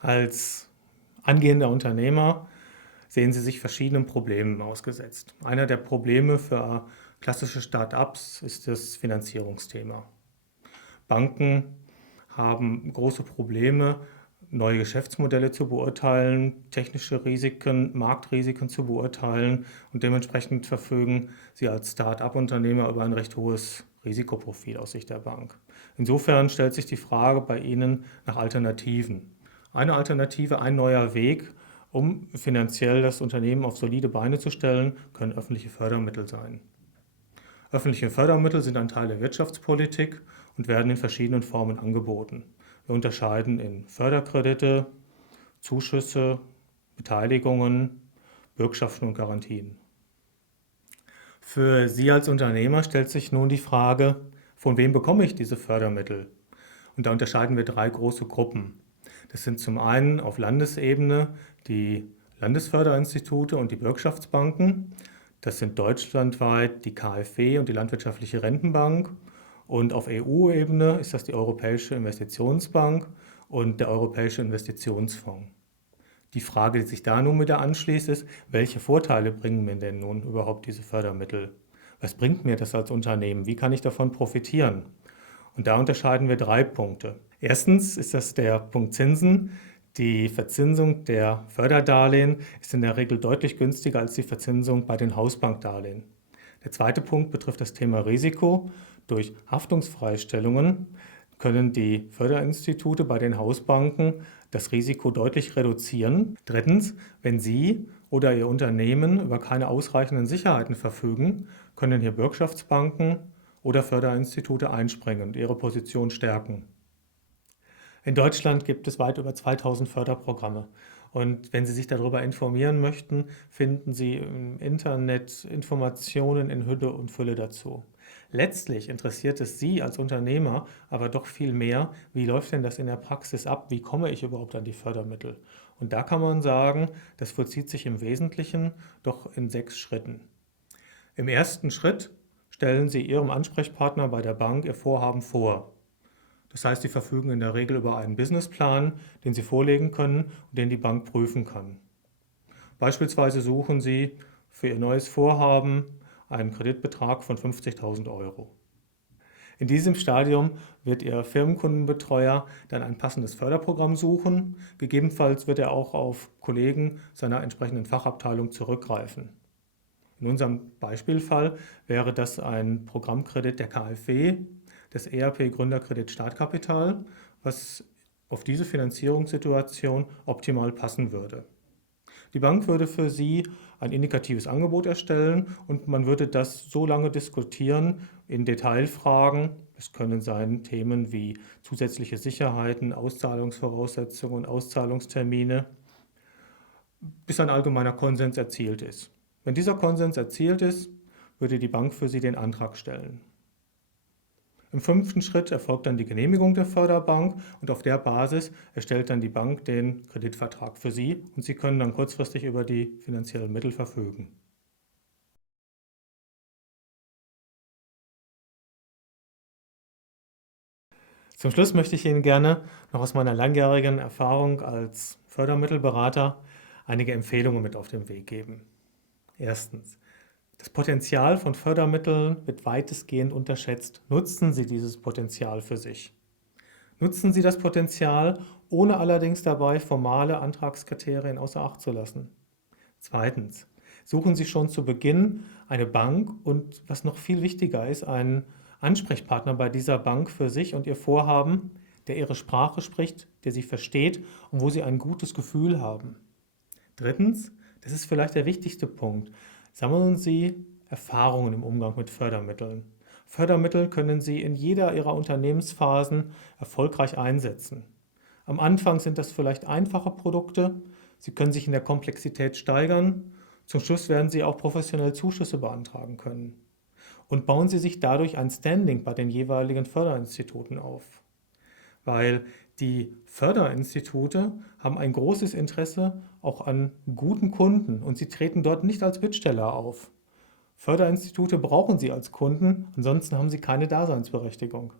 Als angehender Unternehmer sehen Sie sich verschiedenen Problemen ausgesetzt. Einer der Probleme für klassische Start-ups ist das Finanzierungsthema. Banken haben große Probleme, neue Geschäftsmodelle zu beurteilen, technische Risiken, Marktrisiken zu beurteilen und dementsprechend verfügen sie als Start-up-Unternehmer über ein recht hohes Risikoprofil aus Sicht der Bank. Insofern stellt sich die Frage bei Ihnen nach Alternativen. Eine Alternative, ein neuer Weg, um finanziell das Unternehmen auf solide Beine zu stellen, können öffentliche Fördermittel sein. Öffentliche Fördermittel sind ein Teil der Wirtschaftspolitik und werden in verschiedenen Formen angeboten. Wir unterscheiden in Förderkredite, Zuschüsse, Beteiligungen, Bürgschaften und Garantien. Für Sie als Unternehmer stellt sich nun die Frage, von wem bekomme ich diese Fördermittel? Und da unterscheiden wir drei große Gruppen. Das sind zum einen auf Landesebene die Landesförderinstitute und die Bürgschaftsbanken. Das sind deutschlandweit die KfW und die Landwirtschaftliche Rentenbank. Und auf EU-Ebene ist das die Europäische Investitionsbank und der Europäische Investitionsfonds. Die Frage, die sich da nun wieder anschließt, ist, welche Vorteile bringen mir denn nun überhaupt diese Fördermittel? Was bringt mir das als Unternehmen? Wie kann ich davon profitieren? Und da unterscheiden wir drei Punkte. Erstens ist das der Punkt Zinsen. Die Verzinsung der Förderdarlehen ist in der Regel deutlich günstiger als die Verzinsung bei den Hausbankdarlehen. Der zweite Punkt betrifft das Thema Risiko. Durch Haftungsfreistellungen können die Förderinstitute bei den Hausbanken das Risiko deutlich reduzieren. Drittens, wenn Sie oder Ihr Unternehmen über keine ausreichenden Sicherheiten verfügen, können hier Bürgschaftsbanken oder Förderinstitute einspringen und ihre Position stärken. In Deutschland gibt es weit über 2000 Förderprogramme. Und wenn Sie sich darüber informieren möchten, finden Sie im Internet Informationen in Hülle und Fülle dazu. Letztlich interessiert es Sie als Unternehmer aber doch viel mehr, wie läuft denn das in der Praxis ab? Wie komme ich überhaupt an die Fördermittel? Und da kann man sagen, das vollzieht sich im Wesentlichen doch in 6 Schritten. Im ersten Schritt stellen Sie Ihrem Ansprechpartner bei der Bank Ihr Vorhaben vor. Das heißt, Sie verfügen in der Regel über einen Businessplan, den Sie vorlegen können und den die Bank prüfen kann. Beispielsweise suchen Sie für Ihr neues Vorhaben einen Kreditbetrag von 50.000 Euro. In diesem Stadium wird Ihr Firmenkundenbetreuer dann ein passendes Förderprogramm suchen. Gegebenenfalls wird er auch auf Kollegen seiner entsprechenden Fachabteilung zurückgreifen. In unserem Beispielfall wäre das ein Programmkredit der KfW, des ERP Gründerkredit Startkapital, was auf diese Finanzierungssituation optimal passen würde. Die Bank würde für Sie ein indikatives Angebot erstellen und man würde das so lange diskutieren in Detailfragen. Es können sein Themen wie zusätzliche Sicherheiten, Auszahlungsvoraussetzungen und Auszahlungstermine, bis ein allgemeiner Konsens erzielt ist. Wenn dieser Konsens erzielt ist, würde die Bank für Sie den Antrag stellen. Im 5. Schritt erfolgt dann die Genehmigung der Förderbank und auf der Basis erstellt dann die Bank den Kreditvertrag für Sie und Sie können dann kurzfristig über die finanziellen Mittel verfügen. Zum Schluss möchte ich Ihnen gerne noch aus meiner langjährigen Erfahrung als Fördermittelberater einige Empfehlungen mit auf den Weg geben. Erstens. Das Potenzial von Fördermitteln wird weitestgehend unterschätzt. Nutzen Sie dieses Potenzial für sich. Nutzen Sie das Potenzial, ohne allerdings dabei formale Antragskriterien außer Acht zu lassen. Zweitens. Suchen Sie schon zu Beginn eine Bank und, was noch viel wichtiger ist, einen Ansprechpartner bei dieser Bank für sich und Ihr Vorhaben, der Ihre Sprache spricht, der Sie versteht und wo Sie ein gutes Gefühl haben. Drittens. Das ist vielleicht der wichtigste Punkt. Sammeln Sie Erfahrungen im Umgang mit Fördermitteln. Fördermittel können Sie in jeder Ihrer Unternehmensphasen erfolgreich einsetzen. Am Anfang sind das vielleicht einfache Produkte. Sie können sich in der Komplexität steigern. Zum Schluss werden Sie auch professionell Zuschüsse beantragen können. Und bauen Sie sich dadurch ein Standing bei den jeweiligen Förderinstituten auf. Weil die Förderinstitute haben ein großes Interesse auch an guten Kunden und sie treten dort nicht als Bittsteller auf. Förderinstitute brauchen Sie als Kunden, ansonsten haben Sie keine Daseinsberechtigung.